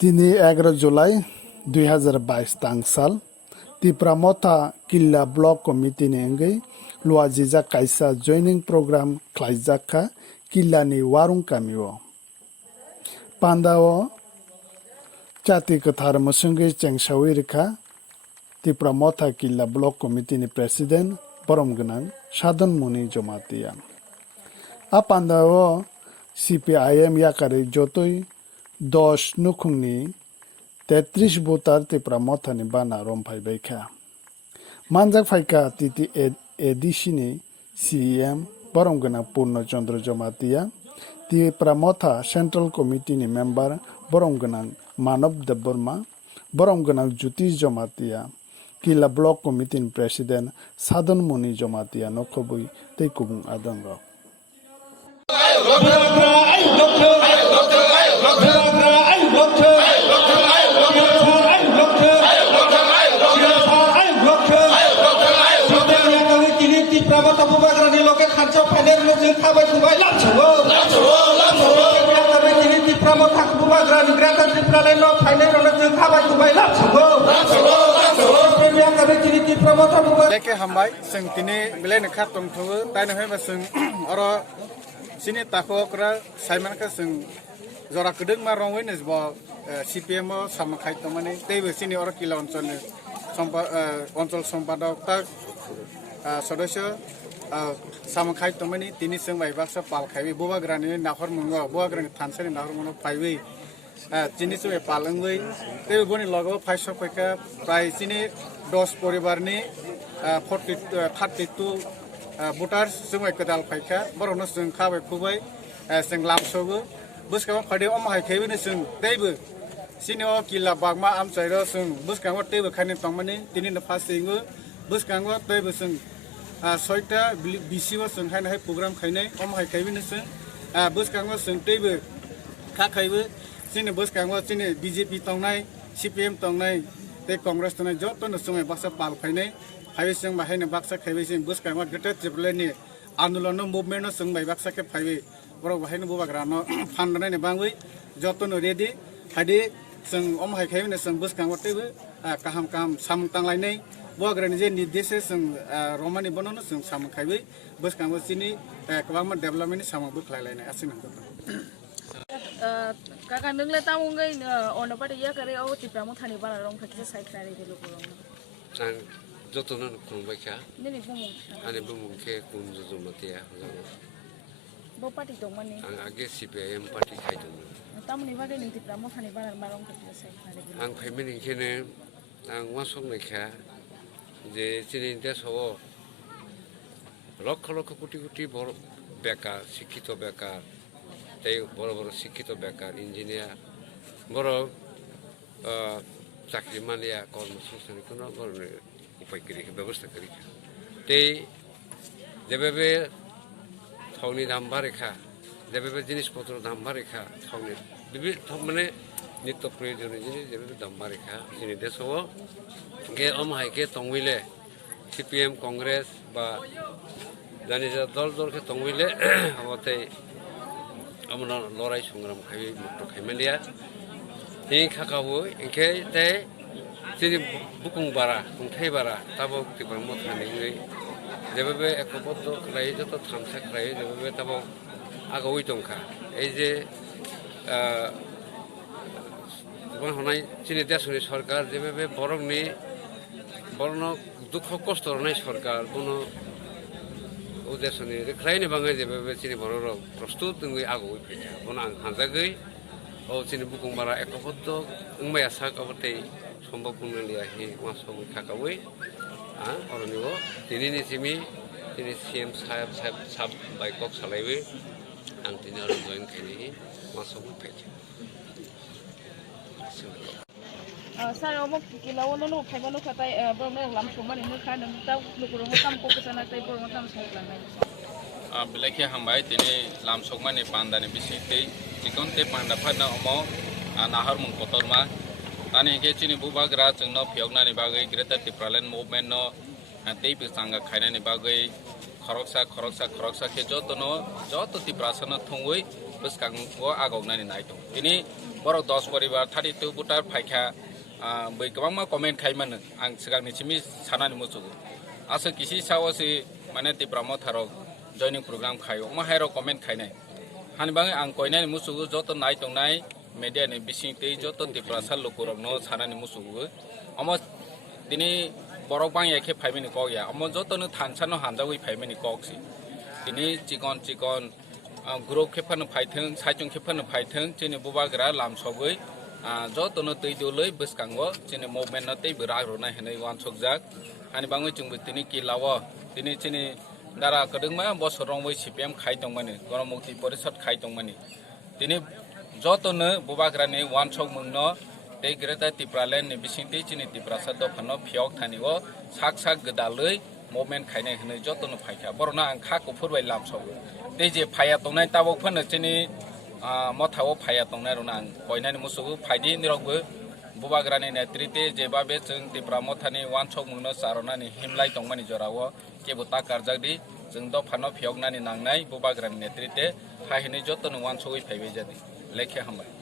তিনি 11 July 2022 তাংসাল Tipra Mothani Killao Block Committee nengai luajija kaisa joining program khlaijaka Killani warung kamio pandao chati kathar musungi chengsawi rikha Tipra Mothani Killao Block Committee ni president boromgnang sadhan muni jomatia a pandao Cpim Yakarwi jotoi 10 Nukhungni 33 votar Tipra Mothani Bana Romphai Bai Kha manjak phaika titi edisini CM boromgana purno chandra jomatia Tipra Mothani Central Committee ni member boromgana Manav Deborma boromgana Jyotish jomatia Killao Block Committee ni president Sadhan Muni jomatia nokhobui tei kubung adongo Thansa panel mungkin kabar kubai langsung. Tipra Mothani Bana gerakan Tipraland no panel mungkin kabar kubai langsung. Tipra Mothani Bana. Leke hambai seng tini belen kat tong tu, tanya hamba seng orang sini takut kera Simon ka seng zora kedeng marong wenes bo Cpim sama kait teman ni. Tapi sini orang Killao oncol sompada tak sodosyo sama kait teman ni tini seng baik baksa pal kaiwi buah gerani nahor mungo buah gerani Thansa ni nahor mungo paiwi jenis tu palang wi tapi goni logo paisok peka prai sini 10 poribar ni 32 voters seng baik kedal paika barono seng kawe kubai seng lam sogo bus kawan pada hai kaiwi ni seng tapi sini o Killao bagma am cairo seng bus kawan tapi kani teman ni tini nafas singgu bus kawan tapi seng soita bisiwa seng hai program khainai hai kaiwi ni seng bus kangwa seng teibe kha khaiwe sini bus kangwa sini BJP tongnai Cpim tongnai te Congress tongnai joto no sumai baksa pal khainai hai seng bahai ne baksa khaiwe sing bus kangwa gete Tipraland ni andolon no movement no seng bai baksa ke phaiwe boro bahai no bubagra no phandnai ne bangwi joto no ready hadi seng hai kaiwi ne seng bus kangwa teibe kaham samung tanglai nei buah gerani je nidese seng Romphai Bana seng sama kaiwi bus kangwa sini kabang development sama buk lain asing nang kakak nenglet tamu ngai ono pada Yakarwi au Tipra Mothani Bana Romphai kita sai klari dulu pulang. Sang joto na Nukhungni kha. Nini bumung. Ani bumung ke kun joto matia. Bo party dong mana? Ang age Cpim party khai dong. Tamu ni bagai nih Tipra Mothani Bana Romphai kita sai klari dulu. Ang phai meni kene ang wasok ni kha je chini deso lakh lakh crore crore বড় বেকার শিক্ষিত বেকার তাই বড় বড় শিক্ষিত বেকার engineer বড় চাকরি মালিয়া কর্মসংস্থানের কোনো ধরনের উপায় করি ব্যবস্থা করি তাই যেভাবে থাউনি দাম বাড়েখা যেভাবে জিনিসপত্র দাম বাড়েখা থাউনির বিভিন্ন মানে নিত্য প্রয়োজনীয় জিনিস যেভাবে দাম বাড়েখা যিনি দেশও গে হাইকে তংবিলে Cpim Congress বা জানি যে দল কে তংবিলে আমাতে আমরা লড়াই সংগ্রাম খাই মুক্ত খাইমেলিয়া এই খাকাবো ইনকে তে যিনি বুকুং বারা খুंथाय বারা তাবো Tipra Mothani যেভাবে একবদ্ধ খাই যত Thansa খাই যেভাবে তাবো আগাওই দংখা এই যে হনাই চিনি দেশনি সরকার যেভাবে বরংনি বরণ দুঃখ কষ্ট রনাই সরকার কোনো উদ্দেশ্যনি রেখাইনি বাঙাই যেভাবে চিনি বড় প্রস্তুত নই আগোই ফেকা বনা হাজাগৈ ও চিনি বুকুং বারা একবদ্ধ উংমায়া সাকাবতে সম্ভব কুনলিয়া হি মাসম খাকাবৈ অরনিও দিনিনি সিমি তিনি সিএম সাহেব বাইকক সালাইবে আং তিনি আর জয়েন খাইনি মাসম ফেকা Sar omok Killao no Romphai Bana khatai borong lam somani no kha nang ta lukurong tam ko kesana tai borong tam songlanai bilakhe hambai tini lam sokmani pandani bisite tikonte panda phana omo nahar mung kotorma tani ke chini bubagra chungno phioknani bagai greater Tipraland movement no tei pisanga khainani bagai khoroksa ke joto Tiprasana thongoi boskango agawnani naito tini borok 10 poribar 32 butar phaikha bai kwbangma comment khaimano ang sigangni chimi sanani muchugo asa kisi saosi mane Tipra Mothai rok joining program khayo ma hairo comment khainai hani bangai ang koinani muchugo joto nai tongnai media ni bising tei joto Tipra sal lokorok no sanani muchugo amo tini borok bang yakhe phaimani kok ya amo joto no Thansa no hamjagoi phaimani koksi tini chikon group khepano phaitheng saichung khepano phaitheng chini bubagra lamsogoi joto no tei doloi boskango chini movement no tei bra rona henai wan sogjak ani bangoi chungbo tini Killao tini chini dara kadungma bosorong bai Cpim khai tongmani goromukti porishad khai tongmani tini joto no bubagra ni wan sogmungno tei greater Tipraland ni bisingtei chini Tipra sado phano phiok thanigo sak gdaloi movement khainai henai joto no phaikha borona ang kha kufur bai lamsogo tei je phaya tongnai tabok phano chini mothao phaya tongnai rona ang koinani musugo phaidi nirokbo bubagrani netrite jebabe chung Tipra Mothani wan sogmungno charonani himlai tongmani jorao kebuta karjakdi chung do phano phioknani nangnai bubagrani netrite phahinai joto no wan sogoi phaibai jadi lekhe hambai